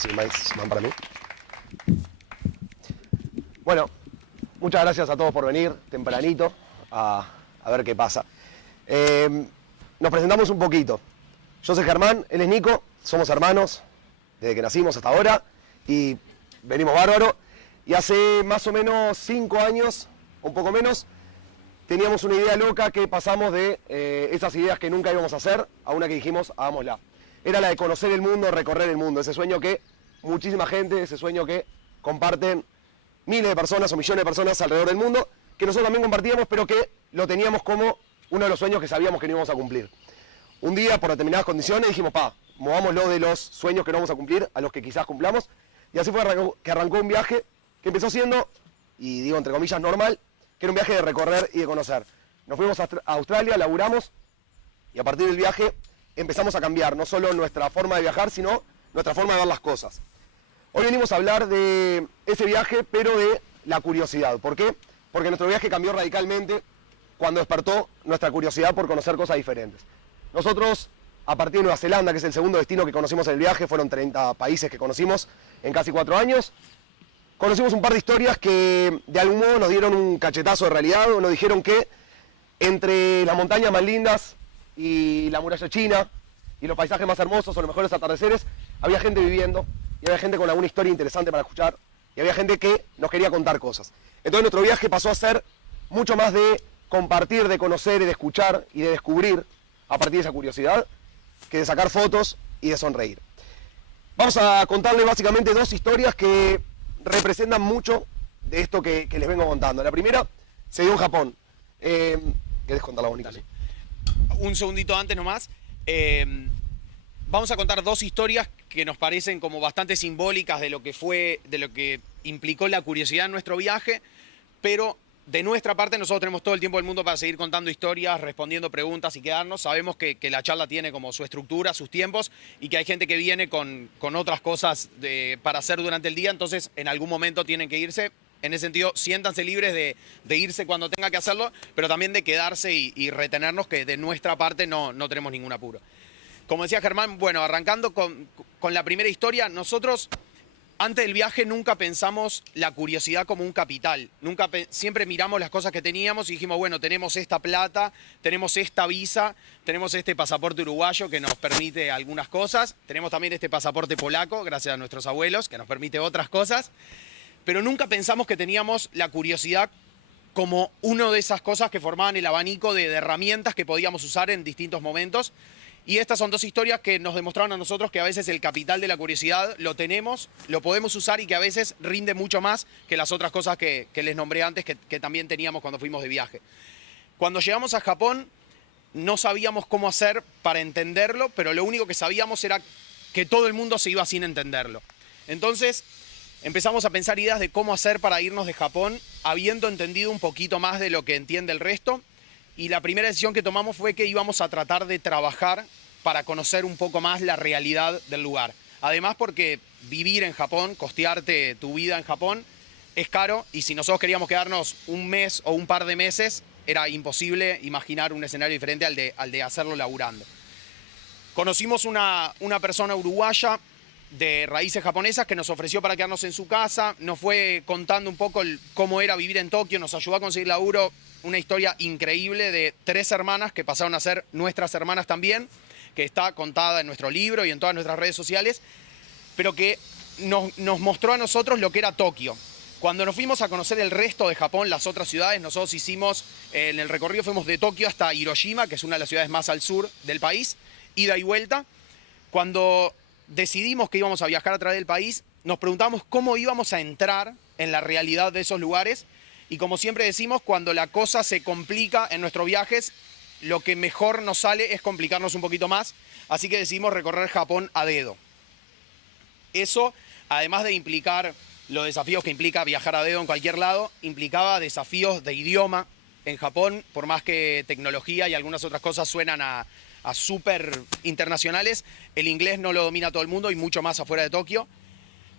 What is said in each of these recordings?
Así más van para mí. Bueno, muchas gracias a todos por venir tempranito a ver qué pasa. Nos presentamos un poquito. Yo soy Germán, él es Nico, somos hermanos desde que nacimos hasta ahora y venimos bárbaro. Y hace más o menos 5 años, un poco menos, teníamos una idea loca que pasamos de esas ideas que nunca íbamos a hacer a una que dijimos, hagámosla. Era la de conocer el mundo, recorrer el mundo, ese sueño que muchísima gente, ese sueño que comparten miles de personas o millones de personas alrededor del mundo, que nosotros también compartíamos, pero que lo teníamos como uno de los sueños que sabíamos que no íbamos a cumplir. Un día, por determinadas condiciones, dijimos, movámoslo de los sueños que no vamos a cumplir a los que quizás cumplamos, y así fue que arrancó un viaje que empezó siendo, y digo entre comillas normal, que era un viaje de recorrer y de conocer. Nos fuimos a Australia, laburamos, y a partir del viaje empezamos a cambiar, no solo nuestra forma de viajar, sino nuestra forma de ver las cosas. Hoy venimos a hablar de ese viaje, pero de la curiosidad. ¿Por qué? Porque nuestro viaje cambió radicalmente cuando despertó nuestra curiosidad por conocer cosas diferentes. Nosotros, a partir de Nueva Zelanda, que es el segundo destino que conocimos en el viaje, fueron 30 países que conocimos en casi 4 años, conocimos un par de historias que de algún modo nos dieron un cachetazo de realidad, o nos dijeron que entre las montañas más lindas y la muralla china y los paisajes más hermosos o los mejores atardeceres, había gente viviendo y había gente con alguna historia interesante para escuchar y había gente que nos quería contar cosas. Entonces nuestro viaje pasó a ser mucho más de compartir, de conocer y de escuchar y de descubrir a partir de esa curiosidad que de sacar fotos y de sonreír. Vamos a contarles básicamente 2 historias que representan mucho de esto que les vengo contando. La primera se dio en Japón. ¿Querés contarla, bonita? Dale. Un segundito antes nomás. Vamos a contar 2 historias que nos parecen como bastante simbólicas de lo que implicó la curiosidad en nuestro viaje, pero de nuestra parte nosotros tenemos todo el tiempo del mundo para seguir contando historias, respondiendo preguntas y quedarnos. Sabemos que la charla tiene como su estructura, sus tiempos, y que hay gente que viene con otras cosas para hacer durante el día, entonces en algún momento tienen que irse. En ese sentido, siéntanse libres de irse cuando tenga que hacerlo, pero también de quedarse y retenernos, que de nuestra parte no tenemos ningún apuro. Como decía Germán, bueno, arrancando con la primera historia, nosotros antes del viaje nunca pensamos la curiosidad como un capital. Siempre miramos las cosas que teníamos y dijimos, bueno, tenemos esta plata, tenemos esta visa, tenemos este pasaporte uruguayo que nos permite algunas cosas, tenemos también este pasaporte polaco, gracias a nuestros abuelos, que nos permite otras cosas. Pero nunca pensamos que teníamos la curiosidad como una de esas cosas que formaban el abanico de herramientas que podíamos usar en distintos momentos. Y estas son 2 historias que nos demostraron a nosotros que a veces el capital de la curiosidad lo tenemos, lo podemos usar y que a veces rinde mucho más que las otras cosas que les nombré antes, que también teníamos cuando fuimos de viaje. Cuando llegamos a Japón no sabíamos cómo hacer para entenderlo, pero lo único que sabíamos era que todo el mundo se iba sin entenderlo. Entonces empezamos a pensar ideas de cómo hacer para irnos de Japón, habiendo entendido un poquito más de lo que entiende el resto. Y la primera decisión que tomamos fue que íbamos a tratar de trabajar para conocer un poco más la realidad del lugar. Además, porque vivir en Japón, costearte tu vida en Japón, es caro. Y si nosotros queríamos quedarnos un mes o un par de meses, era imposible imaginar un escenario diferente al de hacerlo laburando. Conocimos una persona uruguaya de raíces japonesas que nos ofreció para quedarnos en su casa, nos fue contando un poco cómo era vivir en Tokio, nos ayudó a conseguir laburo, una historia increíble de 3 hermanas que pasaron a ser nuestras hermanas también, que está contada en nuestro libro y en todas nuestras redes sociales, pero que nos mostró a nosotros lo que era Tokio. Cuando nos fuimos a conocer el resto de Japón, las otras ciudades, nosotros hicimos, en el recorrido fuimos de Tokio hasta Hiroshima, que es una de las ciudades más al sur del país, ida y vuelta. Cuando decidimos que íbamos a viajar a través del país, nos preguntamos cómo íbamos a entrar en la realidad de esos lugares. Y como siempre decimos, cuando la cosa se complica en nuestros viajes, lo que mejor nos sale es complicarnos un poquito más. Así que decidimos recorrer Japón a dedo. Eso, además de implicar los desafíos que implica viajar a dedo en cualquier lado, implicaba desafíos de idioma en Japón, por más que tecnología y algunas otras cosas suenan a súper internacionales, el inglés no lo domina todo el mundo y mucho más afuera de Tokio.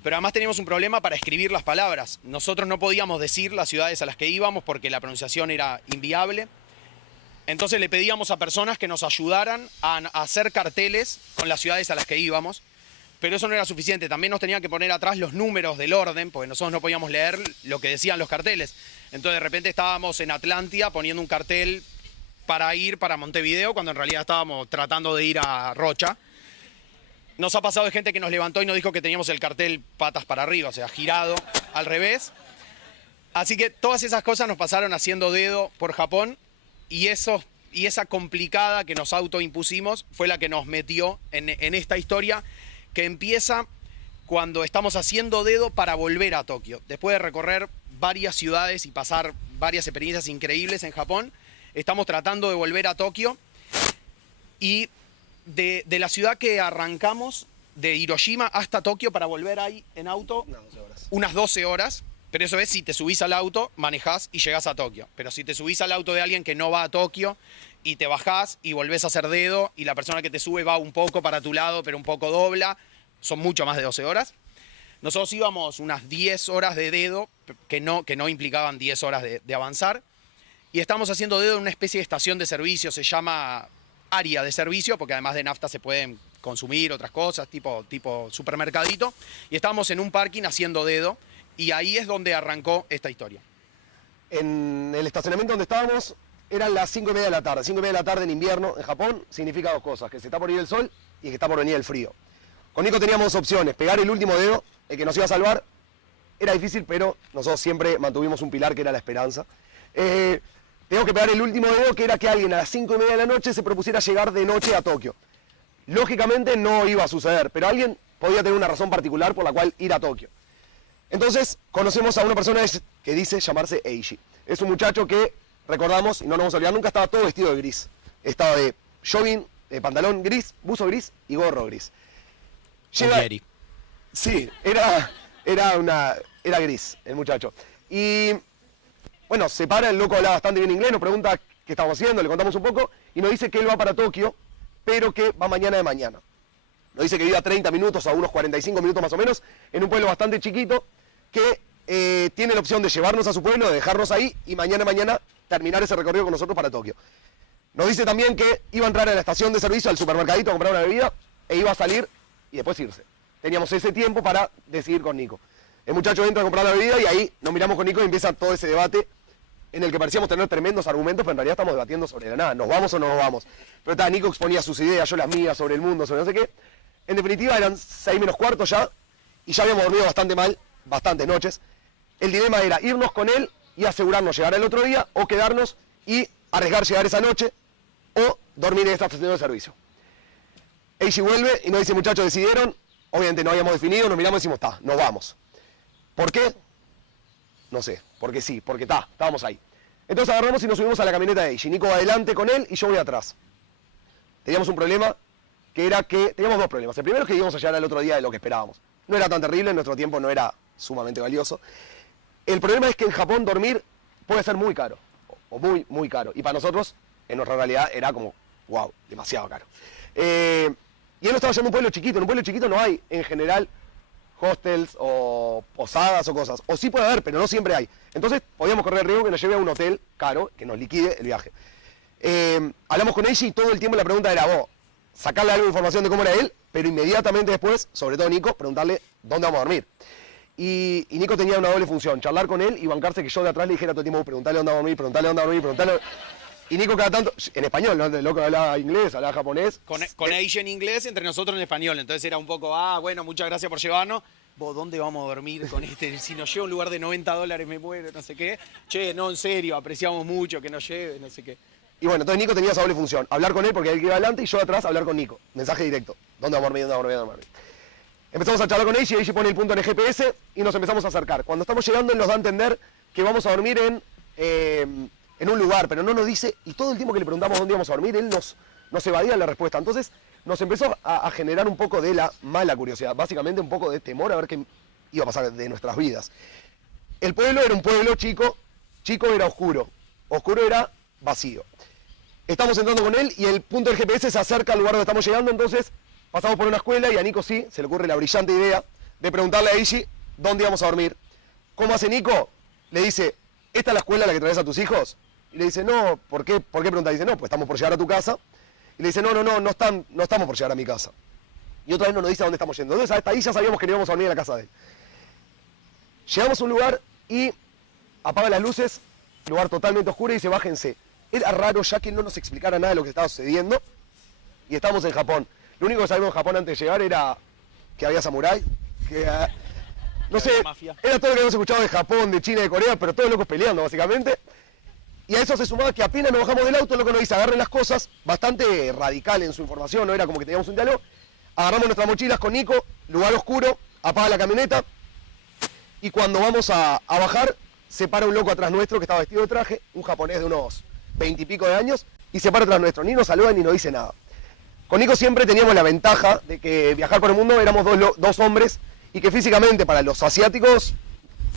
Pero además teníamos un problema para escribir las palabras. Nosotros no podíamos decir las ciudades a las que íbamos porque la pronunciación era inviable. Entonces le pedíamos a personas que nos ayudaran a hacer carteles con las ciudades a las que íbamos. Pero eso no era suficiente, también nos tenían que poner atrás los números del orden, porque nosotros no podíamos leer lo que decían los carteles. Entonces de repente estábamos en Atlántida poniendo un cartel para ir para Montevideo, cuando en realidad estábamos tratando de ir a Rocha. Nos ha pasado de gente que nos levantó y nos dijo que teníamos el cartel patas para arriba, o sea, girado al revés. Así que todas esas cosas nos pasaron haciendo dedo por Japón y esa complicada que nos autoimpusimos fue la que nos metió en esta historia que empieza cuando estamos haciendo dedo para volver a Tokio. Después de recorrer varias ciudades y pasar varias experiencias increíbles en Japón, estamos tratando de volver a Tokio y de la ciudad que arrancamos, de Hiroshima hasta Tokio, para volver ahí en auto, unas 12 horas. Pero eso es si te subís al auto, manejás y llegás a Tokio. Pero si te subís al auto de alguien que no va a Tokio y te bajás y volvés a hacer dedo y la persona que te sube va un poco para tu lado, pero un poco dobla, son mucho más de 12 horas. Nosotros íbamos unas 10 horas de dedo, que no implicaban 10 horas de avanzar. Y estamos haciendo dedo en una especie de estación de servicio, se llama área de servicio, porque además de nafta se pueden consumir otras cosas, tipo supermercadito. Y estábamos en un parking haciendo dedo. Y ahí es donde arrancó esta historia. En el estacionamiento donde estábamos eran las 5:30 de la tarde. 5:30 de la tarde en invierno en Japón significa dos cosas, que se está por ir el sol y que está por venir el frío. Con Nico teníamos dos opciones, pegar el último dedo, el que nos iba a salvar. Era difícil, pero nosotros siempre mantuvimos un pilar que era la esperanza. Teníamos que pegar el último dedo, que era que alguien a las 5:30 de la noche se propusiera llegar de noche a Tokio. Lógicamente no iba a suceder, pero alguien podía tener una razón particular por la cual ir a Tokio. Entonces conocemos a una persona que dice llamarse Eiji. Es un muchacho que, recordamos, y no nos vamos a olvidar nunca, estaba todo vestido de gris. Estaba de jogging, de pantalón gris, buzo gris y gorro gris. Sí, era gris el muchacho. Y bueno, se para, el loco habla bastante bien inglés, nos pregunta qué estamos haciendo, le contamos un poco y nos dice que él va para Tokio, pero que va mañana de mañana. Nos dice que vive a 30 minutos, a unos 45 minutos más o menos, en un pueblo bastante chiquito, que tiene la opción de llevarnos a su pueblo, de dejarnos ahí y mañana terminar ese recorrido con nosotros para Tokio. Nos dice también que iba a entrar a la estación de servicio, al supermercadito, a comprar una bebida e iba a salir y después irse. Teníamos ese tiempo para decidir con Nico. El muchacho entra a comprar la bebida y ahí nos miramos con Nico y empieza todo ese debate en el que parecíamos tener tremendos argumentos, pero en realidad estamos debatiendo sobre la nada, ¿nos vamos o no nos vamos? Pero Nico exponía sus ideas, yo las mías, sobre el mundo, sobre no sé qué. En definitiva eran 6 menos cuarto ya, y ya habíamos dormido bastante mal, bastantes noches. El dilema era irnos con él y asegurarnos llegar el otro día, o quedarnos y arriesgar llegar esa noche, o dormir en esta estación de servicio. Eiji vuelve y nos dice, muchachos, decidieron, obviamente no habíamos definido, nos miramos y decimos, nos vamos. ¿Por qué? No sé, porque sí, porque estábamos ahí. Entonces agarramos y nos subimos a la camioneta de Eiji. Nico va adelante con él y yo voy atrás. Teníamos un problema, que era que teníamos dos problemas. El primero es que íbamos a llegar al otro día de lo que esperábamos. No era tan terrible, nuestro tiempo no era sumamente valioso. El problema es que en Japón dormir puede ser muy caro, o muy, muy caro. Y para nosotros, en nuestra realidad, era como, wow, demasiado caro. Y él estaba yendo a un pueblo chiquito. En un pueblo chiquito no hay, en general, hostels o posadas o cosas. O sí puede haber, pero no siempre hay. Entonces podíamos correr el riesgo que nos lleve a un hotel caro, que nos liquide el viaje. Hablamos con ella y todo el tiempo la pregunta era, sacarle algo de información de cómo era él, pero inmediatamente después, sobre todo Nico, preguntarle dónde vamos a dormir. Y Nico tenía una doble función, charlar con él y bancarse que yo de atrás le dijera todo el tiempo, preguntarle dónde vamos a dormir, preguntarle dónde vamos a dormir, preguntarle... Y Nico cada tanto, en español, ¿no? El loco hablaba inglés, hablaba japonés. Con Eiji en inglés, entre nosotros en español. Entonces era un poco, bueno, muchas gracias por llevarnos. Vos, ¿dónde vamos a dormir con este? Si nos lleva a un lugar de $90 me muero, no sé qué. Che, no, en serio, apreciamos mucho que nos lleve, no sé qué. Y bueno, entonces Nico tenía esa doble función, hablar con él porque él iba adelante y yo atrás hablar con Nico. Mensaje directo, ¿dónde vamos a dormir, dónde vamos a dormir, dónde vamos a dormir? Empezamos a charlar con Eiji, Eiji pone el punto en el GPS y nos empezamos a acercar. Cuando estamos llegando él nos da a entender que vamos a dormir en un lugar, pero no nos dice, y todo el tiempo que le preguntamos dónde íbamos a dormir, él nos evadía la respuesta. Entonces nos empezó a generar un poco de la mala curiosidad, básicamente un poco de temor a ver qué iba a pasar de nuestras vidas. El pueblo era un pueblo chico, chico era oscuro era vacío. Estamos entrando con él y el punto del GPS se acerca al lugar donde estamos llegando, entonces pasamos por una escuela y a Nico sí, se le ocurre la brillante idea de preguntarle a Eiji dónde íbamos a dormir. ¿Cómo hace Nico? Le dice, ¿esta es la escuela a la que traes a tus hijos? Y le dice, no, ¿por qué preguntar? Dice, no, pues estamos por llegar a tu casa. Y le dice, no estamos por llegar a mi casa. Y y otra vez no nos dice a dónde estamos yendo. Entonces hasta ahí ya sabíamos que no íbamos a dormir en la casa de él. Llegamos a un lugar y apaga las luces, lugar totalmente oscuro y dice, bájense. Era raro ya que no nos explicara nada de lo que estaba sucediendo y estábamos en Japón. Lo único que sabíamos en Japón antes de llegar era que había samurái, que no sé, era todo lo que habíamos escuchado de Japón, de China, de Corea, pero todos locos peleando básicamente. Y a eso se sumaba que apenas nos bajamos del auto, lo que nos dice, agarren las cosas, bastante radical en su información, no era como que teníamos un diálogo. Agarramos nuestras mochilas con Nico, lugar oscuro, apaga la camioneta. Y cuando vamos a bajar, se para un loco atrás nuestro que estaba vestido de traje, un japonés de unos 20 y pico de años, y se para atrás nuestro, ni nos saluda ni nos dice nada. Con Nico siempre teníamos la ventaja de que viajar por el mundo éramos dos hombres y que físicamente para los asiáticos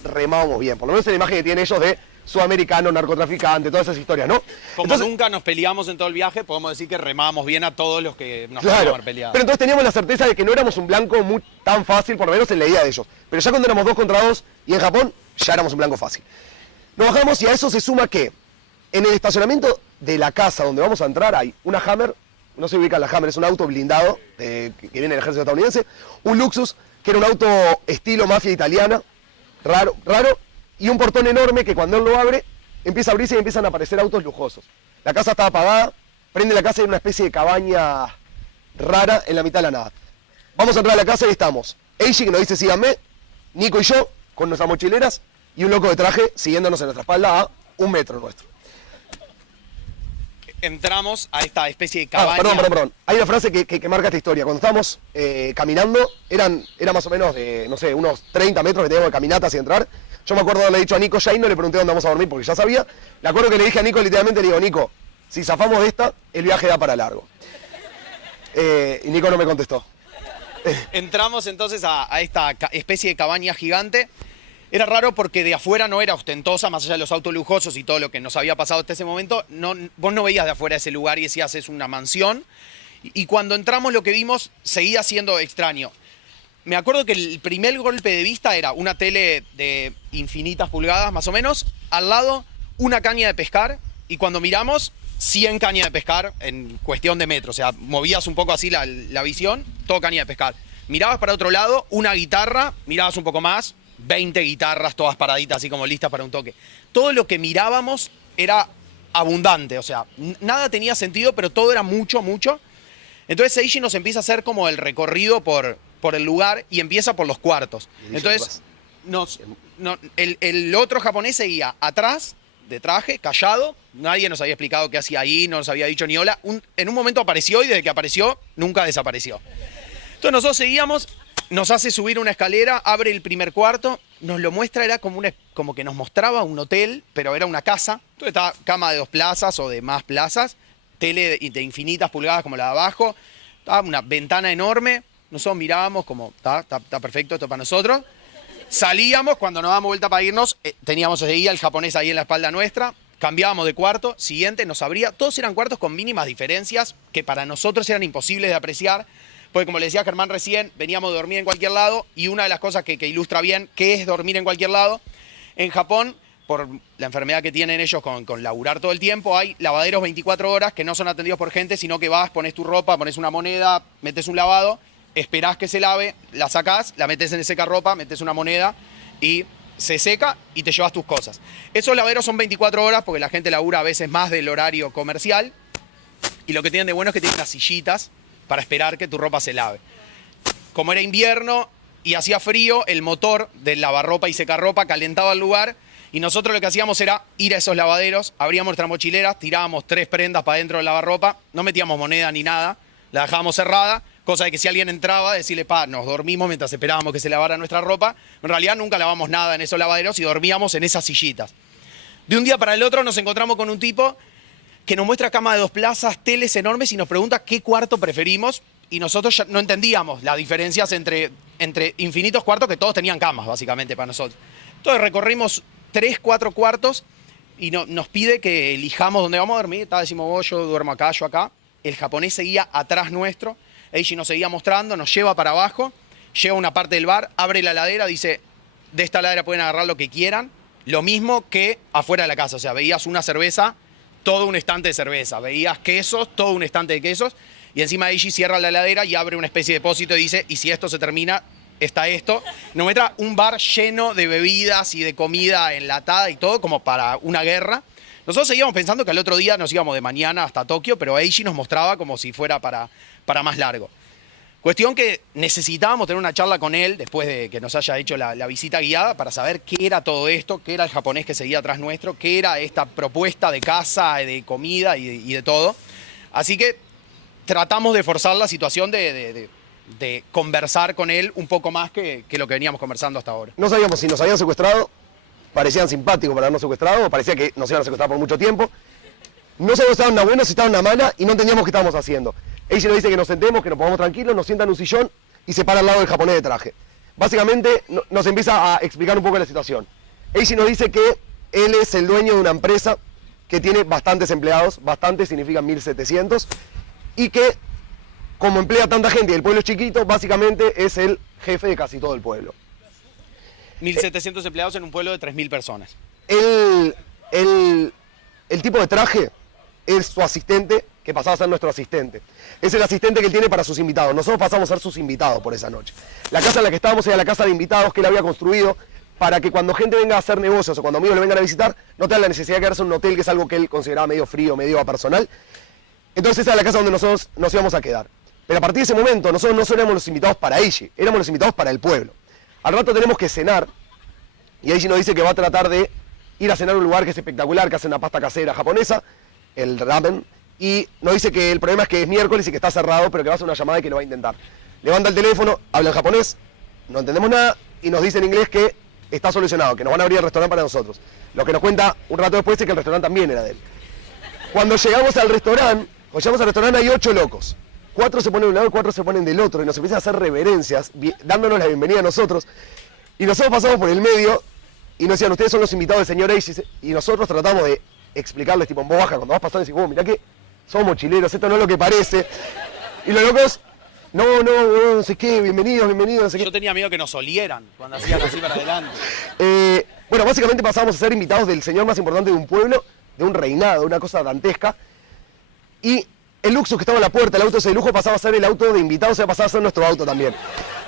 remábamos bien, por lo menos en la imagen que tienen ellos de sudamericano, narcotraficante, todas esas historias, ¿no? Como entonces, nunca nos peleamos en todo el viaje, podemos decir que remábamos bien a todos los que nos claro, haber peleado. Pero entonces teníamos la certeza de que no éramos un blanco tan fácil, por lo menos en la idea de ellos. Pero ya cuando éramos 2 contra 2 y en Japón, ya éramos un blanco fácil. Nos bajamos y a eso se suma que en el estacionamiento de la casa donde vamos a entrar hay una Hammer, no se ubica la Hammer, es un auto blindado que viene del ejército estadounidense, un Luxus, que era un auto estilo mafia italiana, raro, y un portón enorme que cuando él lo abre, empieza a abrirse y empiezan a aparecer autos lujosos. La casa está apagada, prende la casa y hay una especie de cabaña rara en la mitad de la nada. Vamos a entrar a la casa y estamos Eiji, que nos dice síganme, Nico y yo, con nuestras mochileras, y un loco de traje siguiéndonos en nuestra espalda a 1 metro nuestro. Entramos a esta especie de cabaña. Perdón. Hay una frase que marca esta historia. Cuando estábamos caminando, era más o menos de, no sé, unos 30 metros que teníamos de caminata hacia entrar. Yo me acuerdo de haberle dicho a Nico ya y no le pregunté dónde vamos a dormir porque ya sabía. Me acuerdo que le dije a Nico, literalmente le digo, Nico, si zafamos de esta, el viaje da para largo. Y Nico no me contestó. Entramos entonces a esta especie de cabaña gigante. Era raro porque de afuera no era ostentosa, más allá de los autos lujosos y todo lo que nos había pasado hasta ese momento. Vos no veías de afuera ese lugar y decías es una mansión. Y cuando entramos lo que vimos seguía siendo extraño. Me acuerdo que el primer golpe de vista era una tele de infinitas pulgadas más o menos. Al lado una caña de pescar y cuando miramos 100 cañas de pescar en cuestión de metros. O sea, movías un poco así la visión, todo caña de pescar. Mirabas para otro lado, una guitarra, mirabas un poco más, 20 guitarras todas paraditas así como listas para un toque. Todo lo que mirábamos era abundante, o sea, nada tenía sentido, pero todo era mucho. Entonces Eiji nos empieza a hacer como el recorrido por el lugar y empieza por los cuartos. Entonces el otro japonés seguía atrás, de traje, callado, nadie nos había explicado qué hacía ahí, no nos había dicho ni hola. En un momento apareció y desde que apareció nunca desapareció. Entonces nosotros seguíamos. Nos hace subir una escalera, abre el primer cuarto, nos lo muestra, era como que nos mostraba un hotel, pero era una casa. Entonces estaba cama de 2 plazas o de más plazas, tele de infinitas pulgadas como la de abajo, estaba una ventana enorme. Nosotros mirábamos como, está perfecto esto para nosotros. Salíamos, cuando nos dábamos vuelta para irnos, teníamos seguía el japonés ahí en la espalda nuestra, cambiábamos de cuarto, siguiente, nos abría. Todos eran cuartos con mínimas diferencias que para nosotros eran imposibles de apreciar. Porque como le decía Germán recién, veníamos de dormir en cualquier lado y una de las cosas que ilustra bien qué es dormir en cualquier lado, en Japón, por la enfermedad que tienen ellos con laburar todo el tiempo, hay lavaderos 24 horas que no son atendidos por gente, sino que vas, pones tu ropa, pones una moneda, metes un lavado, esperás que se lave, la sacás, la metes en el secarropa, metes una moneda y se seca y te llevas tus cosas. Esos lavaderos son 24 horas porque la gente labura a veces más del horario comercial y lo que tienen de bueno es que tienen las sillitas para esperar que tu ropa se lave. Como era invierno y hacía frío, el motor del lavarropa y secarropa calentaba el lugar y nosotros lo que hacíamos era ir a esos lavaderos, abríamos nuestras mochileras, tirábamos 3 prendas para dentro del lavarropa, no metíamos moneda ni nada, la dejábamos cerrada, cosa de que si alguien entraba, decirle, nos dormimos mientras esperábamos que se lavara nuestra ropa. En realidad nunca lavamos nada en esos lavaderos y dormíamos en esas sillitas. De un día para el otro nos encontramos con un tipo que nos muestra cama de 2 plazas, teles enormes y nos pregunta qué cuarto preferimos y nosotros ya no entendíamos las diferencias entre infinitos cuartos que todos tenían camas básicamente para nosotros. Entonces recorrimos 3, 4 cuartos y nos pide que elijamos dónde vamos a dormir. Decimos vos, yo duermo acá, yo acá. El japonés seguía atrás nuestro, Eiji nos seguía mostrando, nos lleva para abajo, lleva a una parte del bar, abre la heladera, dice, de esta heladera pueden agarrar lo que quieran, lo mismo que afuera de la casa, o sea, veías una cerveza, todo un estante de cerveza, veías quesos, todo un estante de quesos, y encima Eiji cierra la heladera y abre una especie de depósito y dice, y si esto se termina, está esto. Nos muestra un bar lleno de bebidas y de comida enlatada y todo, como para una guerra. Nosotros seguíamos pensando que al otro día nos íbamos de mañana hasta Tokio, pero Eiji nos mostraba como si fuera para más largo. Cuestión que necesitábamos tener una charla con él después de que nos haya hecho la visita guiada para saber qué era todo esto, qué era el japonés que seguía atrás nuestro, qué era esta propuesta de casa, de comida y de todo. Así que tratamos de forzar la situación de conversar con él un poco más que lo que veníamos conversando hasta ahora. No sabíamos si nos habían secuestrado, parecían simpáticos para habernos secuestrado, parecía que nos iban a secuestrar por mucho tiempo. No sabíamos si estaban una buena, si estaban una mala y no entendíamos qué estábamos haciendo. Eiji nos dice que nos sentemos, que nos pongamos tranquilos, nos sientan en un sillón y se para al lado del japonés de traje. Básicamente nos empieza a explicar un poco la situación. Eiji nos dice que él es el dueño de una empresa que tiene bastantes empleados, bastante significa 1700, y que como emplea tanta gente y el pueblo es chiquito, básicamente es el jefe de casi todo el pueblo. 1.700 empleados en un pueblo de 3.000 personas. El tipo de traje es su asistente, que pasaba a ser nuestro asistente. Es el asistente que él tiene para sus invitados. Nosotros pasamos a ser sus invitados por esa noche. La casa en la que estábamos era la casa de invitados que él había construido para que cuando gente venga a hacer negocios o cuando amigos le vengan a visitar, no tengan la necesidad de quedarse en un hotel, que es algo que él consideraba medio frío, medio apersonal. Entonces esa era la casa donde nosotros nos íbamos a quedar. Pero a partir de ese momento, nosotros no solo éramos los invitados para Eiji, éramos los invitados para el pueblo. Al rato tenemos que cenar, y Eiji nos dice que va a tratar de ir a cenar a un lugar que es espectacular, que hace una pasta casera japonesa, el ramen, y nos dice que el problema es que es miércoles y que está cerrado, pero que va a hacer una llamada y que lo va a intentar. Levanta el teléfono, habla en japonés, no entendemos nada, y nos dice en inglés que está solucionado, que nos van a abrir el restaurante para nosotros. Lo que nos cuenta un rato después es que el restaurante también era de él. Cuando llegamos al restaurante, hay 8 locos. 4 se ponen de un lado y 4 se ponen del otro, y nos empiezan a hacer reverencias, dándonos la bienvenida a nosotros. Y nosotros pasamos por el medio, y nos decían, ustedes son los invitados del señor Eiji, y nosotros tratamos de explicarles, tipo en voz baja, cuando vas pasando, decimos, mirá que somos mochileros, esto no es lo que parece. Y los locos, no sé qué, bienvenidos, no sé qué. Yo tenía miedo que nos olieran cuando hacían así para adelante. Bueno, básicamente pasamos a ser invitados del señor más importante de un pueblo, de un reinado, una cosa dantesca. Y el Luxus que estaba en la puerta, el auto ese de lujo, pasaba a ser el auto de invitados, o sea, pasaba a ser nuestro auto también.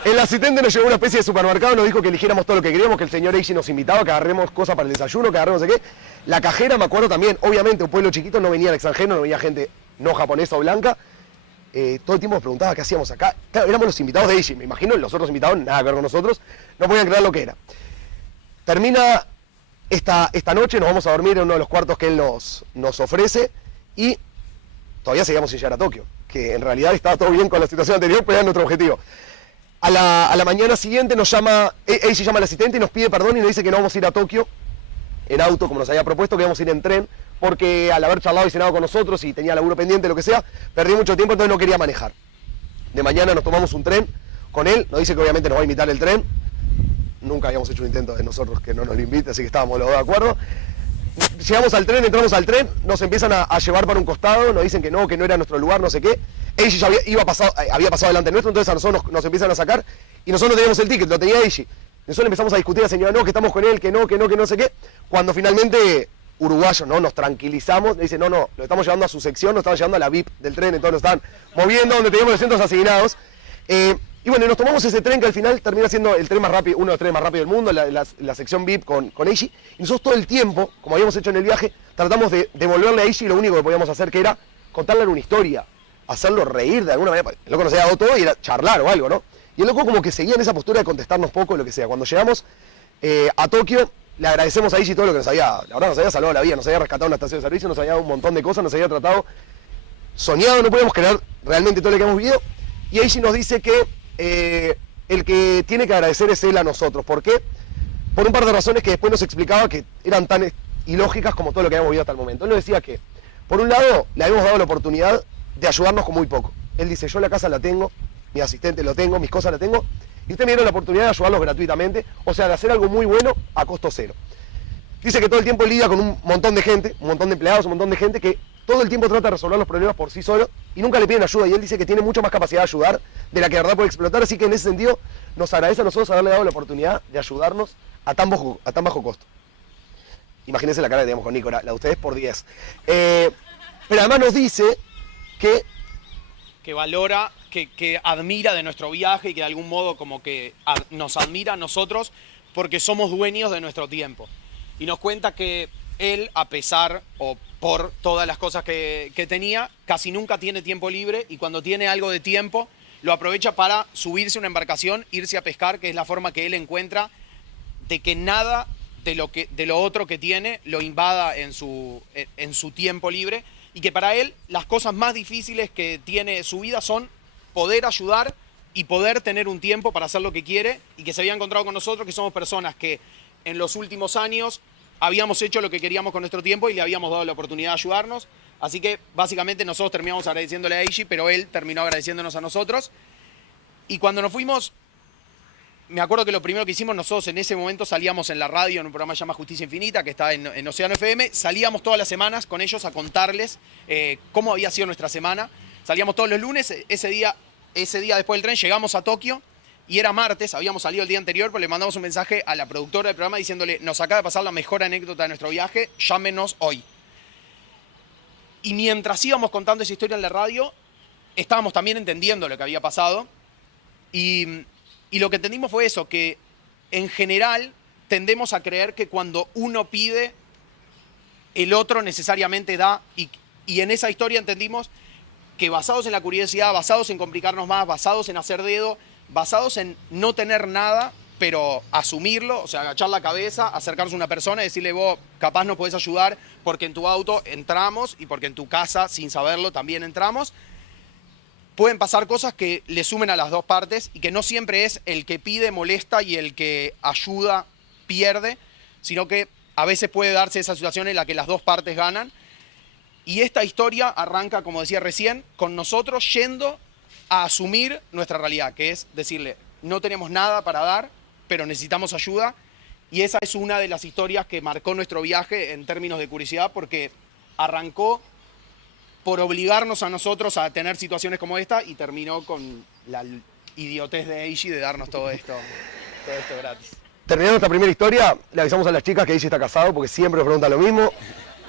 El asistente nos llevó a una especie de supermercado, nos dijo que eligiéramos todo lo que queríamos, que el señor Eiji nos invitaba, que agarremos cosas para el desayuno, que agarremos no sé qué. La cajera, me acuerdo también, obviamente, un pueblo chiquito, no venía el extranjero, no venía gente no japonesa o blanca. Todo el tiempo nos preguntaba qué hacíamos acá. Claro, éramos los invitados de Eiji, me imagino, los otros invitados, nada que ver con nosotros, no podían creer lo que era. Termina esta noche, nos vamos a dormir en uno de los cuartos que él nos ofrece y todavía seguíamos sin llegar a Tokio, que en realidad estaba todo bien con la situación anterior, pero era nuestro objetivo. A la mañana siguiente nos llama, Eiji llama al asistente y nos pide perdón y nos dice que no vamos a ir a Tokio en auto, como nos había propuesto, que íbamos a ir en tren, porque al haber charlado y cenado con nosotros y tenía laburo pendiente, lo que sea, perdí mucho tiempo, entonces no quería manejar. De mañana nos tomamos un tren con él, nos dice que obviamente nos va a invitar el tren, nunca habíamos hecho un intento de nosotros que no nos lo invite, así que estábamos los dos de acuerdo. Llegamos al tren, entramos al tren, nos empiezan a llevar para un costado, nos dicen que no era nuestro lugar, no sé qué. Eiji ya había pasado delante nuestro, entonces a nosotros nos empiezan a sacar y nosotros no teníamos el ticket, lo tenía Eiji. Nosotros empezamos a discutir, la señora, no, que estamos con él, que no sé qué. Cuando finalmente, uruguayos, ¿no? Nos tranquilizamos, le dicen, no, lo estamos llevando a su sección, nos estaban llevando a la VIP del tren, entonces nos estaban moviendo donde teníamos los asientos asignados. Y bueno, nos tomamos ese tren que al final termina siendo el tren más rápido, uno de los trenes más rápidos del mundo, la sección VIP con Eiji. Y nosotros todo el tiempo, como habíamos hecho en el viaje, tratamos de devolverle a Eiji lo único que podíamos hacer, que era contarle una historia, hacerlo reír de alguna manera. El loco nos había dado todo y era charlar o algo, ¿no? Y el loco como que seguía en esa postura de contestarnos poco, lo que sea. Cuando llegamos a Tokio, le agradecemos a Eiji todo lo que nos había salvado la vida, nos había rescatado una estación de servicio, nos había dado un montón de cosas, nos había tratado soñado, no podíamos creer realmente todo lo que hemos vivido. Y Eiji nos dice que el que tiene que agradecer es él a nosotros. ¿Por qué? Por un par de razones que después nos explicaba que eran tan ilógicas como todo lo que habíamos vivido hasta el momento. Él nos decía que, por un lado, le habíamos dado la oportunidad de ayudarnos con muy poco. Él dice, yo la casa la tengo, mi asistente lo tengo, mis cosas la tengo, y ustedes me dieron la oportunidad de ayudarlos gratuitamente, o sea, de hacer algo muy bueno a costo cero. Dice que todo el tiempo lidia con un montón de gente, un montón de empleados, un montón de gente que todo el tiempo trata de resolver los problemas por sí solo y nunca le piden ayuda. Y él dice que tiene mucho más capacidad de ayudar de la que de verdad puede explotar. Así que en ese sentido nos agradece a nosotros haberle dado la oportunidad de ayudarnos a tan bajo costo. Imagínense la cara que teníamos con Nico, la de ustedes por 10. Pero además nos dice que que valora, que admira de nuestro viaje y que de algún modo como que nos admira a nosotros porque somos dueños de nuestro tiempo. Y nos cuenta que él, a pesar o por todas las cosas que tenía, casi nunca tiene tiempo libre y cuando tiene algo de tiempo lo aprovecha para subirse a una embarcación, irse a pescar, que es la forma que él encuentra de que nada de lo otro que tiene lo invada en su tiempo libre y que para él las cosas más difíciles que tiene su vida son poder ayudar y poder tener un tiempo para hacer lo que quiere y que se había encontrado con nosotros, que somos personas que en los últimos años habíamos hecho lo que queríamos con nuestro tiempo y le habíamos dado la oportunidad de ayudarnos. Así que básicamente nosotros terminamos agradeciéndole a Eiji, pero él terminó agradeciéndonos a nosotros. Y cuando nos fuimos, me acuerdo que lo primero que hicimos, nosotros en ese momento salíamos en la radio en un programa que se llama Justicia Infinita, que está en Océano FM, salíamos todas las semanas con ellos a contarles cómo había sido nuestra semana. Salíamos todos los lunes, ese día después del tren llegamos a Tokio y era martes, habíamos salido el día anterior, pero le mandamos un mensaje a la productora del programa diciéndole, nos acaba de pasar la mejor anécdota de nuestro viaje, llámenos hoy. Y mientras íbamos contando esa historia en la radio, estábamos también entendiendo lo que había pasado y lo que entendimos fue eso, que en general tendemos a creer que cuando uno pide, el otro necesariamente da. Y en esa historia entendimos que basados en la curiosidad, basados en complicarnos más, basados en hacer dedo, basados en no tener nada, pero asumirlo, o sea, agachar la cabeza, acercarse a una persona y decirle, vos capaz nos podés ayudar porque en tu auto entramos y porque en tu casa, sin saberlo, también entramos. Pueden pasar cosas que le sumen a las dos partes y que no siempre es el que pide molesta y el que ayuda pierde, sino que a veces puede darse esa situación en la que las dos partes ganan. Y esta historia arranca, como decía recién, con nosotros yendo a asumir nuestra realidad, que es decirle, no tenemos nada para dar, pero necesitamos ayuda. Y esa es una de las historias que marcó nuestro viaje en términos de curiosidad, porque arrancó por obligarnos a nosotros a tener situaciones como esta y terminó con la idiotez de Eiji de darnos todo esto gratis. Terminando esta primera historia, le avisamos a las chicas que Eiji está casado porque siempre nos preguntan lo mismo.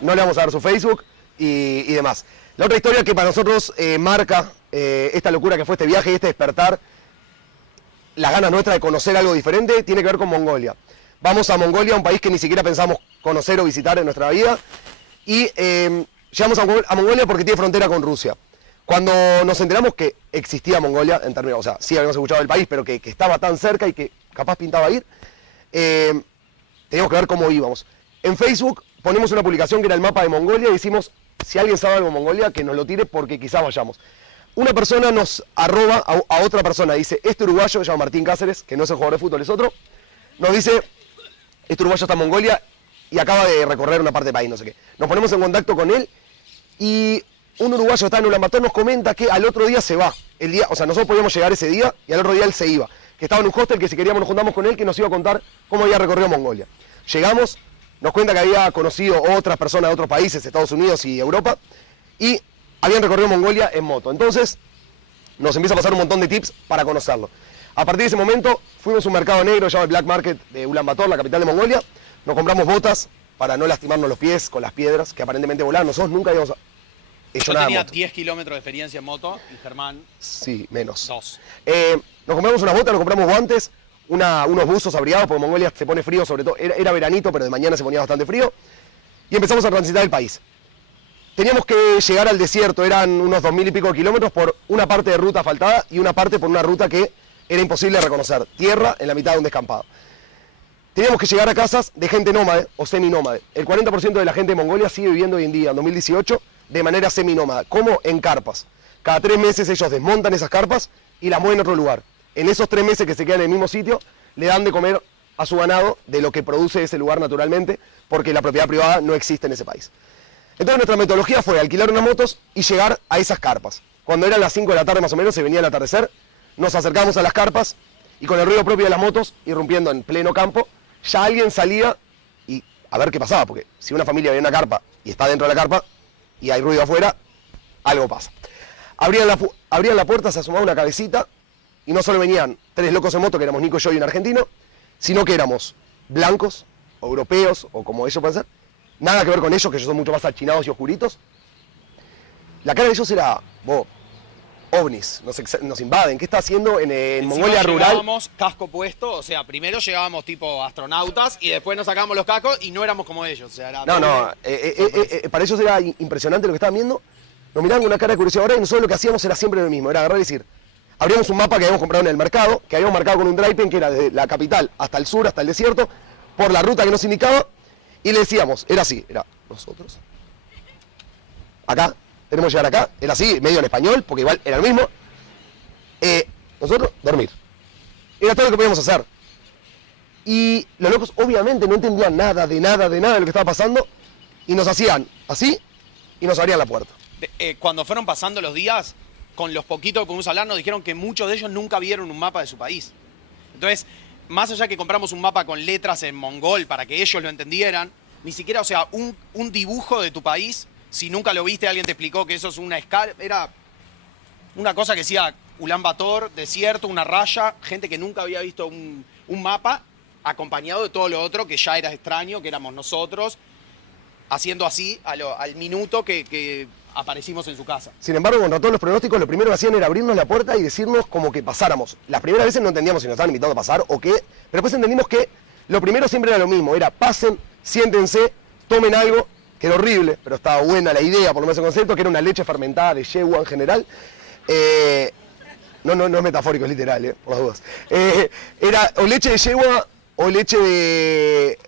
No le vamos a dar su Facebook y demás. La otra historia que para nosotros marca esta locura que fue este viaje y este despertar, las ganas nuestras de conocer algo diferente, tiene que ver con Mongolia. Vamos a Mongolia, un país que ni siquiera pensamos conocer o visitar en nuestra vida. Y llegamos a Mongolia porque tiene frontera con Rusia. Cuando nos enteramos que existía Mongolia, en términos, o sea, sí habíamos escuchado del país, pero que estaba tan cerca y que capaz pintaba ir, teníamos que ver cómo íbamos. En Facebook ponemos una publicación que era el mapa de Mongolia y decimos, si alguien sabe algo de Mongolia, que nos lo tire porque quizás vayamos. Una persona nos arroba a otra persona, dice, este uruguayo, se llama Martín Cáceres, que no es el jugador de fútbol, es otro, nos dice, este uruguayo está en Mongolia y acaba de recorrer una parte del país, no sé qué. Nos ponemos en contacto con él y un uruguayo que está en Ulan Bator nos comenta que al otro día se va. O sea, nosotros podíamos llegar ese día y al otro día él se iba. Que estaba en un hostel que si queríamos nos juntamos con él, que nos iba a contar cómo había recorrido Mongolia. Llegamos, nos cuenta que había conocido otras personas de otros países, Estados Unidos y Europa, y habían recorrido Mongolia en moto. Entonces, nos empieza a pasar un montón de tips para conocerlo. A partir de ese momento, fuimos a un mercado negro, llamado el Black Market de Ulan Bator, la capital de Mongolia. Nos compramos botas para no lastimarnos los pies con las piedras que aparentemente volaban. Nosotros nunca habíamos hecho nada. Yo tenía 10 kilómetros de experiencia en moto y Germán... Sí, menos. 2. Nos compramos unas botas, nos compramos guantes, unos buzos abrigados, porque en Mongolia se pone frío, sobre todo, era veranito, pero de mañana se ponía bastante frío. Y empezamos a transitar el país. Teníamos que llegar al desierto, eran unos 2000 y pico de kilómetros por una parte de ruta asfaltada y una parte por una ruta que era imposible de reconocer. Tierra en la mitad de un descampado. Teníamos que llegar a casas de gente nómade o seminómade. El 40% de la gente de Mongolia sigue viviendo hoy en día, en 2018, de manera seminómada, como en carpas. Cada 3 meses ellos desmontan esas carpas y las mueven a otro lugar. En esos 3 meses que se quedan en el mismo sitio, le dan de comer a su ganado de lo que produce ese lugar naturalmente, porque la propiedad privada no existe en ese país. Entonces nuestra metodología fue alquilar unas motos y llegar a esas carpas. Cuando eran las 5 de la tarde más o menos, se venía el atardecer, nos acercamos a las carpas y con el ruido propio de las motos, irrumpiendo en pleno campo, ya alguien salía y a ver qué pasaba, porque si una familia ve una carpa y está dentro de la carpa y hay ruido afuera, algo pasa. Abrían la puerta, se asomaba una cabecita y no solo venían 3 locos en moto, que éramos Nico, yo y un argentino, sino que éramos blancos, o europeos, o como ellos pueden ser, nada que ver con ellos, que ellos son mucho más achinados y oscuritos. La cara de ellos era, ovnis, nos invaden. ¿Qué está haciendo en Encima Mongolia rural? Llegábamos casco puesto, o sea, primero llegábamos tipo astronautas y después nos sacábamos los cascos y no éramos como ellos. O sea, era Para ellos era impresionante lo que estaban viendo. Nos miraban con una cara de curiosidad ahora y nosotros lo que hacíamos era siempre lo mismo, era agarrar y decir, abríamos un mapa que habíamos comprado en el mercado, que habíamos marcado con un dry pen que era desde la capital hasta el sur, hasta el desierto, por la ruta que nos indicaba, y le decíamos, era así, era nosotros, acá, tenemos que llegar acá, era así, medio en español, porque igual era lo mismo, nosotros, dormir. Era todo lo que podíamos hacer. Y los locos obviamente no entendían nada de lo que estaba pasando, y nos hacían así, y nos abrían la puerta. Cuando fueron pasando los días, con los poquitos que pudimos hablar, nos dijeron que muchos de ellos nunca vieron un mapa de su país. Entonces, más allá que compramos un mapa con letras en mongol para que ellos lo entendieran, ni siquiera, o sea, un dibujo de tu país, si nunca lo viste, alguien te explicó que eso es una escala, era una cosa que decía Ulan Bator, desierto, una raya, gente que nunca había visto un mapa, acompañado de todo lo otro que ya era extraño, que éramos nosotros, haciendo así al minuto que aparecimos en su casa. Sin embargo, contra todos los pronósticos, lo primero que hacían era abrirnos la puerta y decirnos como que pasáramos. Las primeras veces no entendíamos si nos estaban invitando a pasar o qué, pero después entendimos que lo primero siempre era lo mismo, era pasen, siéntense, tomen algo, que era horrible, pero estaba buena la idea, por lo menos el concepto, que era una leche fermentada de yegua en general. No es metafórico, es literal, por las dudas. Era o leche de yegua o leche de...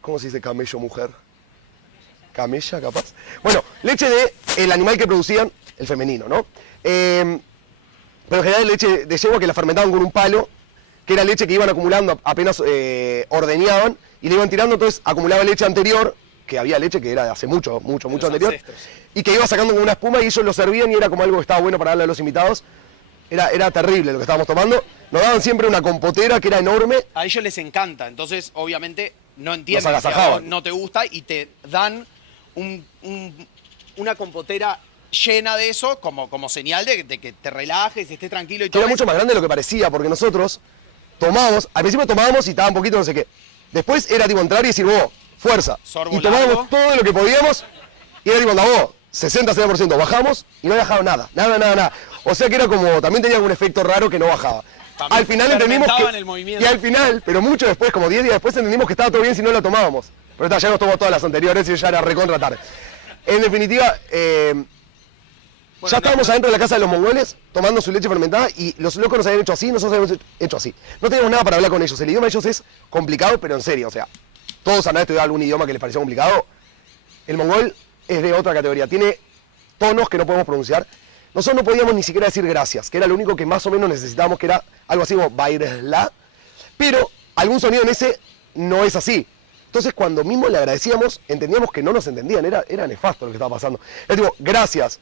¿Cómo se dice camello, mujer? Camella, capaz. Bueno, leche de el animal que producían, el femenino, ¿no? Pero en general leche de yegua que la fermentaban con un palo, que era leche que iban acumulando apenas ordeñaban, y le iban tirando, entonces acumulaba leche anterior, que había leche que era de hace mucho anterior, ancestros. Y que iba sacando como una espuma y ellos lo servían y era como algo que estaba bueno para darle a los invitados. Era terrible lo que estábamos tomando. Nos daban siempre una compotera que era enorme. A ellos les encanta, entonces obviamente no entienden Nos si a agasajaban. vos no te gusta y te dan una compotera llena de eso como señal de que te relajes, estés tranquilo y Que todo era mucho más grande de lo que parecía, porque nosotros tomábamos, al principio tomábamos y estaba un poquito no sé qué. Después era tipo entrar y decir, vos, fuerza. Sorbo Y tomábamos largo. todo lo que podíamos y era tipo, anda vos, 60-70%. Bajamos y no había bajado nada. O sea que era como, también tenía algún efecto raro que no bajaba. También Al final entendimos fermentaban que... el movimiento. Y al final, pero mucho después, como 10 días después, entendimos que estaba todo bien si no lo tomábamos. Pero ya nos tomamos todas las anteriores y ya era recontra tarde. En definitiva, ya estábamos adentro de la casa de los mongoles tomando su leche fermentada y los locos nos habían hecho así, nosotros habíamos hecho así. No teníamos nada para hablar con ellos. El idioma de ellos es complicado, pero en serio. O sea, todos han estudiado algún idioma que les pareció complicado. El mongol es de otra categoría. Tiene tonos que no podemos pronunciar. Nosotros no podíamos ni siquiera decir gracias, que era lo único que más o menos necesitábamos, que era algo así como Bairesla. Pero algún sonido en ese no es así. Entonces, cuando mismo le agradecíamos, entendíamos que no nos entendían. Era nefasto lo que estaba pasando. Era tipo, gracias.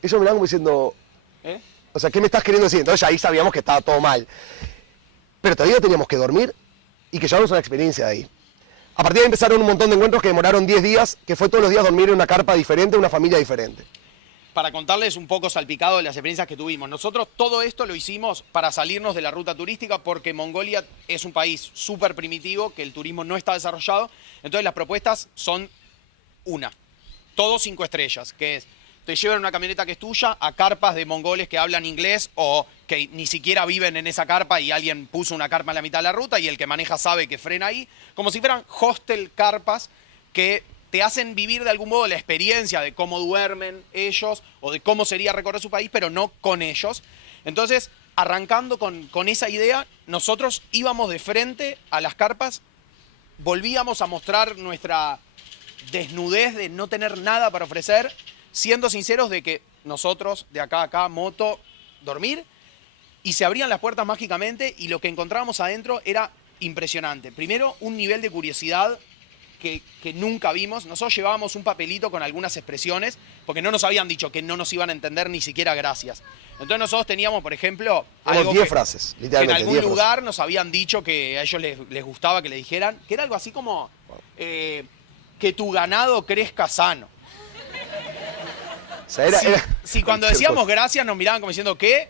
Ellos miraban como diciendo, o sea, ¿qué me estás queriendo decir? Entonces ya ahí sabíamos que estaba todo mal. Pero todavía teníamos que dormir y que llevarnos una experiencia de ahí. A partir de ahí empezaron un montón de encuentros que demoraron 10 días, que fue todos los días dormir en una carpa diferente, una familia diferente. Para contarles un poco salpicado de las experiencias que tuvimos. Nosotros todo esto lo hicimos para salirnos de la ruta turística porque Mongolia es un país súper primitivo, que el turismo no está desarrollado. Entonces las propuestas son todo 5 estrellas, que es, te llevan una camioneta que es tuya a carpas de mongoles que hablan inglés o que ni siquiera viven en esa carpa y alguien puso una carpa en la mitad de la ruta y el que maneja sabe que frena ahí, como si fueran hostel carpas que te hacen vivir de algún modo la experiencia de cómo duermen ellos o de cómo sería recorrer su país, pero no con ellos. Entonces, arrancando con esa idea, nosotros íbamos de frente a las carpas, volvíamos a mostrar nuestra desnudez de no tener nada para ofrecer, siendo sinceros de que nosotros, de acá a acá, moto, dormir, y se abrían las puertas mágicamente y lo que encontrábamos adentro era impresionante. Primero, un nivel de curiosidad que nunca vimos. Nosotros llevábamos un papelito con algunas expresiones, porque no nos habían dicho que no nos iban a entender ni siquiera gracias. Entonces nosotros teníamos, por ejemplo, algo 10 que, frases, que en literalmente. algún 10 lugar frases. nos habían dicho que a ellos les gustaba que le dijeran, que era algo así como que tu ganado crezca sano. O sea, Si cuando cualquier decíamos cosa. gracias nos miraban como diciendo ¿qué?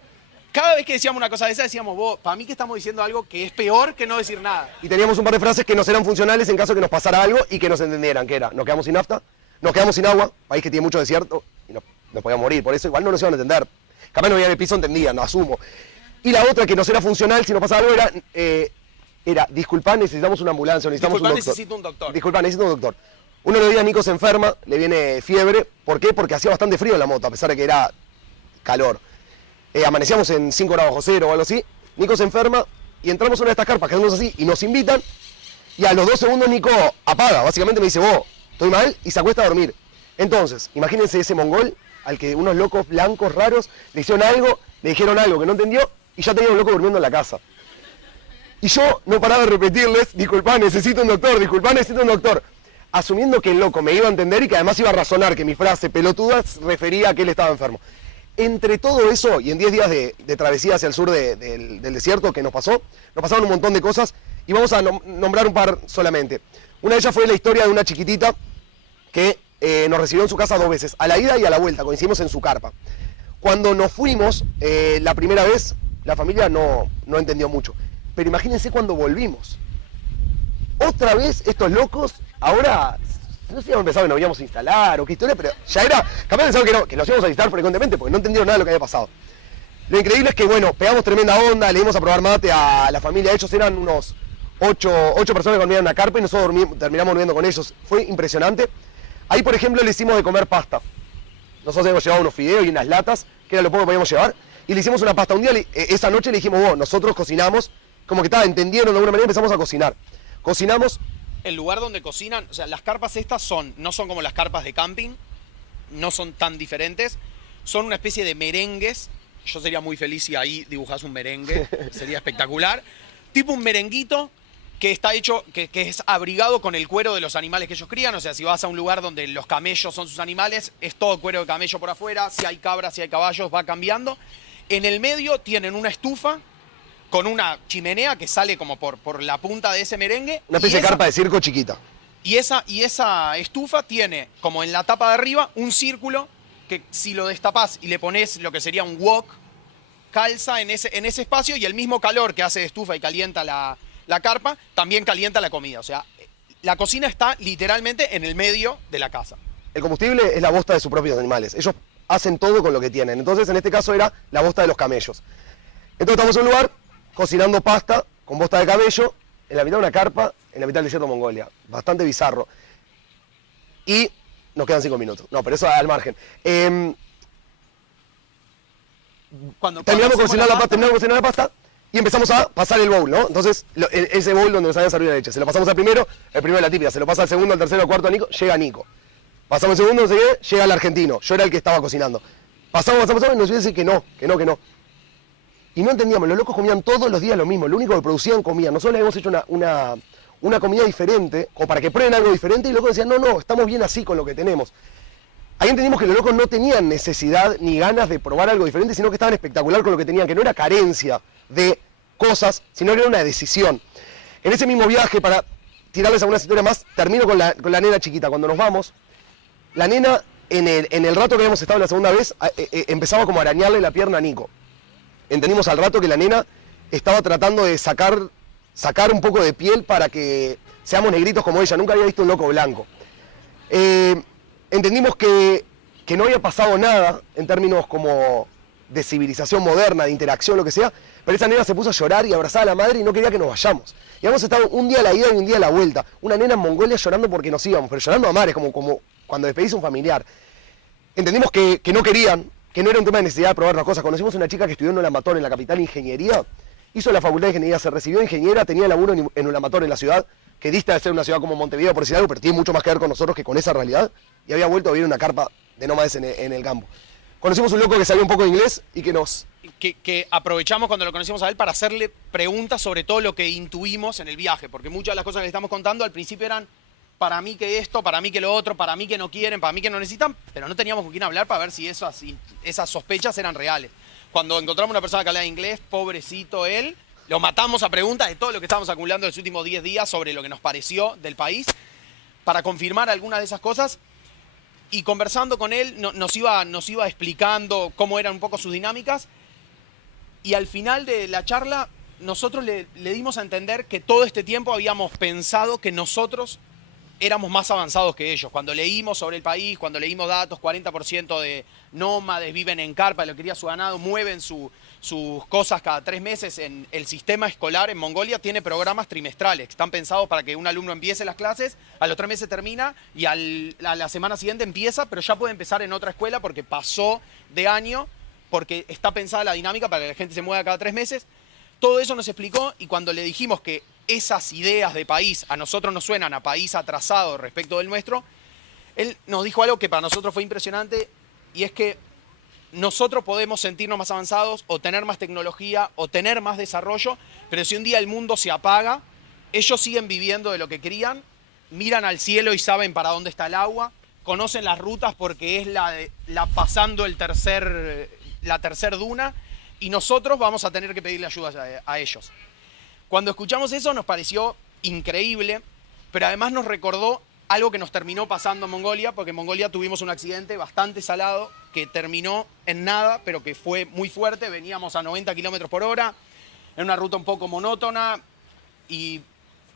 Cada vez que decíamos una cosa de esa decíamos, vos, para mí que estamos diciendo algo que es peor que no decir nada. Y teníamos un par de frases que nos eran funcionales en caso de que nos pasara algo y que nos entendieran, que era, nos quedamos sin nafta, nos quedamos sin agua, país que tiene mucho desierto, y nos podíamos morir, por eso igual no nos iban a entender. capaz no veían el piso, entendían, lo asumo. Y la otra que nos era funcional, si nos pasaba algo, era disculpá, necesitamos una ambulancia, necesitamos Disculpá, un doctor. necesito un doctor. Disculpá, necesito un doctor. Uno de los días Nico se enferma, le viene fiebre. ¿Por qué? Porque hacía bastante frío en la moto, a pesar de que era calor. Amanecíamos en 5 grados bajo cero o algo así. Nico se enferma y entramos a una de estas carpas, quedamos así y nos invitan. Y a los 2 segundos Nico apaga, básicamente me dice, vos, estoy mal, y se acuesta a dormir. Entonces, imagínense ese mongol al que unos locos blancos raros le hicieron algo, le dijeron algo que no entendió y ya tenía un loco durmiendo en la casa. Y yo no paraba de repetirles, disculpá, necesito un doctor, disculpá, necesito un doctor. Asumiendo que el loco me iba a entender y que además iba a razonar que mi frase pelotuda refería a que él estaba enfermo. Entre todo eso, y en 10 días de travesía hacia el sur del desierto que nos pasaron un montón de cosas, y vamos a nombrar un par solamente. Una de ellas fue la historia de una chiquitita que nos recibió en su casa 2 veces, a la ida y a la vuelta, coincidimos en su carpa. Cuando nos fuimos, la primera vez, la familia no entendió mucho. Pero imagínense cuando volvimos. Otra vez estos locos, ahora, no sé si habíamos pensado que nos íbamos a instalar o qué historia, pero ya era, capaz pensaban que nos íbamos a instalar frecuentemente porque no entendieron nada de lo que había pasado. Lo increíble es que, bueno, pegamos tremenda onda, le dimos a probar mate a la familia. Ellos eran unos 8 personas que dormían en una carpa y nosotros terminamos durmiendo con ellos. Fue impresionante. Ahí, por ejemplo, le hicimos de comer pasta. Nosotros habíamos llevado unos fideos y unas latas, que era lo poco que podíamos llevar, y le hicimos una pasta. Un día, esa noche le dijimos, vos, nosotros cocinamos, como que entendieron de alguna manera, empezamos a cocinar. Cocinamos. El lugar donde cocinan, o sea, las carpas estas no son como las carpas de camping, no son tan diferentes, son una especie de merengues. Yo sería muy feliz si ahí dibujás un merengue, sería espectacular. Tipo un merenguito que está hecho, que es abrigado con el cuero de los animales que ellos crían. O sea, si vas a un lugar donde los camellos son sus animales, es todo cuero de camello por afuera. Si hay cabras, si hay caballos, va cambiando. En el medio tienen una estufa con una chimenea que sale como por la punta de ese merengue. Una especie de carpa de circo chiquita. Y esa estufa tiene, como en la tapa de arriba, un círculo que si lo destapás y le pones lo que sería un wok, calza en ese espacio, y el mismo calor que hace de estufa y calienta la carpa, también calienta la comida. O sea, la cocina está literalmente en el medio de la casa. El combustible es la bosta de sus propios animales. Ellos hacen todo con lo que tienen. Entonces, en este caso era la bosta de los camellos. Entonces estamos en un lugar cocinando pasta con bosta de camello, en la mitad de una carpa, en la mitad del desierto de Mongolia. Bastante bizarro. Y nos quedan 5 minutos. No, pero eso al margen. Terminamos de cocinar la pasta y empezamos a pasar el bowl, ¿no? Entonces, ese bowl donde nos habían servido la leche, se lo pasamos al primero, el primero de la típica, se lo pasa al segundo, al tercero, al cuarto a Nico, llega Nico. Pasamos el segundo, no sé qué, llega el argentino, yo era el que estaba cocinando. Pasamos y nos iba a decir que no. Y no entendíamos, los locos comían todos los días lo mismo, lo único que producían comían. Nosotros les habíamos hecho una comida diferente, como para que prueben algo diferente, y los locos decían, no, estamos bien así con lo que tenemos. Ahí entendimos que los locos no tenían necesidad ni ganas de probar algo diferente, sino que estaban espectacular con lo que tenían, que no era carencia de cosas, sino que era una decisión. En ese mismo viaje, para tirarles algunas historias más, termino con la nena chiquita. Cuando nos vamos, la nena, en el rato que habíamos estado la segunda vez, empezaba como a arañarle la pierna a Nico. Entendimos al rato que la nena estaba tratando de sacar un poco de piel para que seamos negritos como ella. Nunca había visto un loco blanco. Entendimos que no había pasado nada en términos como de civilización moderna, de interacción, lo que sea, pero esa nena se puso a llorar y abrazaba a la madre y no quería que nos vayamos. Y habíamos estado un día a la ida y un día a la vuelta. Una nena en Mongolia llorando porque nos íbamos, pero llorando a mares, como cuando despedís a un familiar. Entendimos que no querían, que no era un tema de necesidad de probar las cosas. Conocimos una chica que estudió en Ulaanbaatar, en la capital, ingeniería. Hizo la facultad de ingeniería, se recibió de ingeniera, tenía laburo en Ulaanbaatar, en la ciudad, que dista de ser una ciudad como Montevideo, por decir algo, pero tiene mucho más que ver con nosotros que con esa realidad. Y había vuelto a vivir una carpa de nómades en el campo. Conocimos un loco que sabía un poco de inglés y que nos... Que aprovechamos cuando lo conocimos a él para hacerle preguntas sobre todo lo que intuimos en el viaje, porque muchas de las cosas que le estamos contando al principio eran para mí que esto, para mí que lo otro, para mí que no quieren, para mí que no necesitan, pero no teníamos con quién hablar para ver si esas sospechas eran reales. Cuando encontramos una persona que hablaba inglés, pobrecito él, lo matamos a preguntas de todo lo que estábamos acumulando en los últimos 10 días sobre lo que nos pareció del país, para confirmar algunas de esas cosas. Y conversando con él nos iba explicando cómo eran un poco sus dinámicas. Y al final de la charla nosotros le dimos a entender que todo este tiempo habíamos pensado que nosotros éramos más avanzados que ellos. Cuando leímos sobre el país, cuando leímos datos, 40% de nómades viven en carpa, lo quería su ganado, mueven sus cosas cada 3 meses. En el sistema escolar en Mongolia tiene programas trimestrales, que están pensados para que un alumno empiece las clases, a los 3 meses termina y a la semana siguiente empieza, pero ya puede empezar en otra escuela porque pasó de año, porque está pensada la dinámica para que la gente se mueva cada 3 meses. Todo eso nos explicó, y cuando le dijimos que esas ideas de país a nosotros nos suenan a país atrasado respecto del nuestro, él nos dijo algo que para nosotros fue impresionante, y es que nosotros podemos sentirnos más avanzados o tener más tecnología o tener más desarrollo, pero si un día el mundo se apaga, ellos siguen viviendo de lo que querían, miran al cielo y saben para dónde está el agua, conocen las rutas porque es la pasando la tercer duna, y nosotros vamos a tener que pedirle ayuda a ellos. Cuando escuchamos eso nos pareció increíble, pero además nos recordó algo que nos terminó pasando en Mongolia, porque en Mongolia tuvimos un accidente bastante salado que terminó en nada, pero que fue muy fuerte. Veníamos a 90 kilómetros por hora, en una ruta un poco monótona, y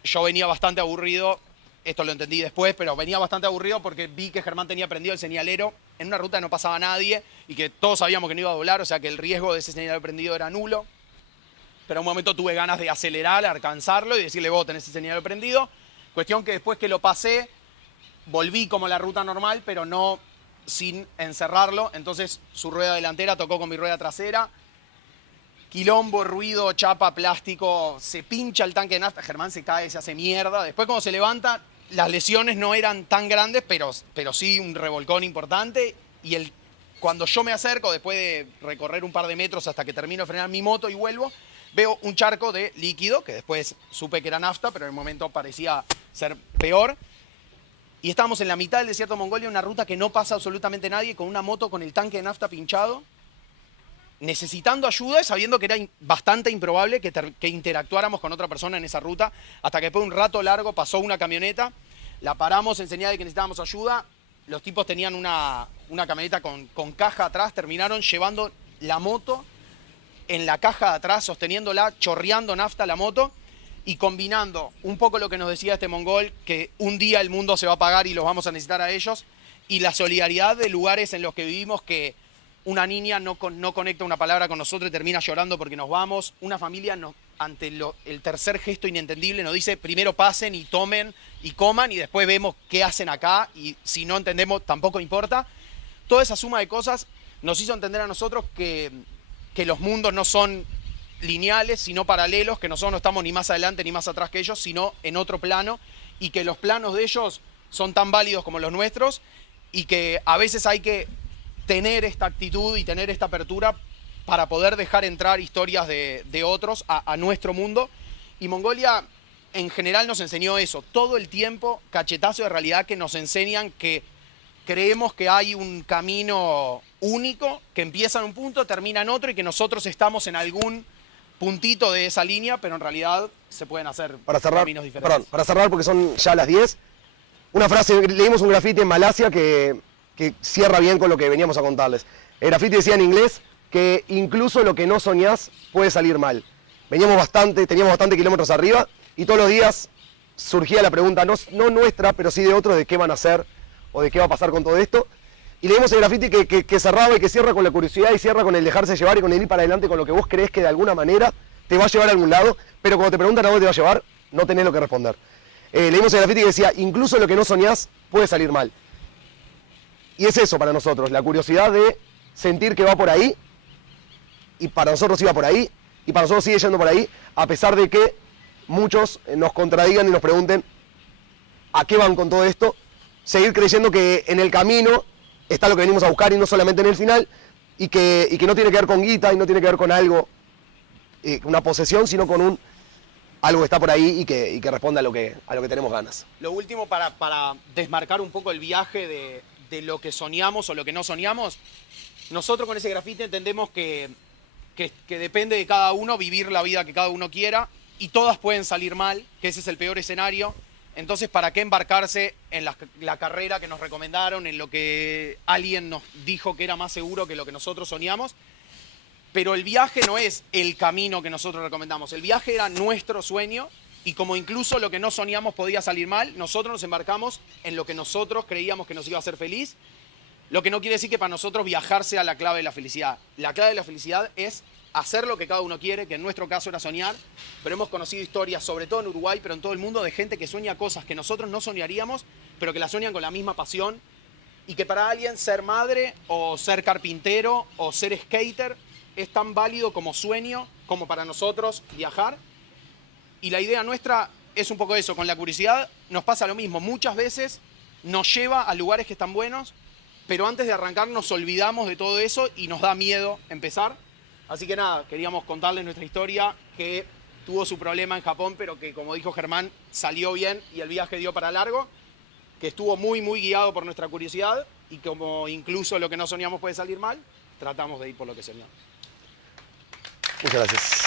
yo venía bastante aburrido. Esto lo entendí después, pero venía bastante aburrido porque vi que Germán tenía prendido el señalero en una ruta que no pasaba nadie y que todos sabíamos que no iba a doblar, o sea que el riesgo de ese señalero prendido era nulo. Pero en un momento tuve ganas de acelerar, alcanzarlo y decirle, vos tenés ese señalero prendido. Cuestión que después que lo pasé, volví como la ruta normal, pero no sin encerrarlo. Entonces su rueda delantera tocó con mi rueda trasera. Quilombo, ruido, chapa, plástico, se pincha el tanque de nafta, Germán se cae, se hace mierda. Después cuando se levanta, las lesiones no eran tan grandes, pero sí un revolcón importante. Y cuando yo me acerco, después de recorrer un par de metros hasta que termino de frenar mi moto y vuelvo, veo un charco de líquido, que después supe que era nafta, pero en el momento parecía ser peor. Y estábamos en la mitad del desierto de Mongolia, una ruta que no pasa absolutamente nadie, con una moto con el tanque de nafta pinchado, necesitando ayuda, sabiendo que era bastante improbable que interactuáramos con otra persona en esa ruta, hasta que después de un rato largo pasó una camioneta, la paramos en señal de que necesitábamos ayuda. Los tipos tenían una camioneta con caja atrás, terminaron llevando la moto en la caja de atrás, sosteniéndola, chorreando nafta la moto, y combinando un poco lo que nos decía este mongol, que un día el mundo se va a apagar y los vamos a necesitar a ellos, y la solidaridad de lugares en los que vivimos, que una niña no conecta una palabra con nosotros y termina llorando porque nos vamos. Una familia ante el tercer gesto inentendible nos dice, primero pasen y tomen y coman y después vemos qué hacen acá, y si no entendemos tampoco importa. Toda esa suma de cosas nos hizo entender a nosotros que los mundos no son lineales, sino paralelos, que nosotros no estamos ni más adelante ni más atrás que ellos, sino en otro plano, y que los planos de ellos son tan válidos como los nuestros, y que a veces hay que tener esta actitud y tener esta apertura para poder dejar entrar historias de otros a nuestro mundo. Y Mongolia en general nos enseñó eso, todo el tiempo, cachetazos de realidad que nos enseñan que creemos que hay un camino único, que empieza en un punto, termina en otro, y que nosotros estamos en algún puntito de esa línea, pero en realidad se pueden hacer caminos diferentes. Perdón, para cerrar, porque son ya las 10, una frase, leímos un grafiti en Malasia que cierra bien con lo que veníamos a contarles. El grafiti decía en inglés que incluso lo que no soñás puede salir mal. Teníamos bastante kilómetros arriba, y todos los días surgía la pregunta, no nuestra, pero sí de otros, de qué van a hacer o de qué va a pasar con todo esto. Y leímos el grafiti que cerraba y que cierra con la curiosidad y cierra con el dejarse llevar y con el ir para adelante con lo que vos crees que de alguna manera te va a llevar a algún lado, pero cuando te preguntan a dónde te va a llevar, no tenés lo que responder. Leímos el grafiti que decía, incluso lo que no soñás puede salir mal. Y es eso para nosotros, la curiosidad de sentir que va por ahí, y para nosotros iba por ahí, y para nosotros sigue yendo por ahí, a pesar de que muchos nos contradigan y nos pregunten a qué van con todo esto. Seguir creyendo que en el camino está lo que venimos a buscar y no solamente en el final, y que no tiene que ver con guita y no tiene que ver con algo, una posesión, sino con algo que está por ahí y que responda a lo que tenemos ganas. Lo último, para desmarcar un poco el viaje de lo que soñamos o lo que no soñamos, nosotros con ese grafiti entendemos que depende de cada uno vivir la vida que cada uno quiera, y todas pueden salir mal, que ese es el peor escenario. Entonces, ¿para qué embarcarse en la carrera que nos recomendaron, en lo que alguien nos dijo que era más seguro que lo que nosotros soñamos? Pero el viaje no es el camino que nosotros recomendamos. El viaje era nuestro sueño, Y como incluso lo que no soñamos podía salir mal, nosotros nos embarcamos en lo que nosotros creíamos que nos iba a hacer feliz. Lo que no quiere decir que para nosotros viajar sea la clave de la felicidad. La clave de la felicidad es hacer lo que cada uno quiere, que en nuestro caso era soñar, pero hemos conocido historias, sobre todo en Uruguay, pero en todo el mundo, de gente que sueña cosas que nosotros no soñaríamos, pero que las sueñan con la misma pasión, y que para alguien ser madre, o ser carpintero, o ser skater, es tan válido como sueño, como para nosotros viajar. Y la idea nuestra es un poco eso, con la curiosidad nos pasa lo mismo, muchas veces nos lleva a lugares que están buenos, pero antes de arrancar nos olvidamos de todo eso y nos da miedo empezar. Así que nada, queríamos contarles nuestra historia, que tuvo su problema en Japón, pero que, como dijo Germán, salió bien y el viaje dio para largo, que estuvo muy guiado por nuestra curiosidad, y como incluso lo que no soñamos puede salir mal, tratamos de ir por lo que soñamos. Muchas gracias.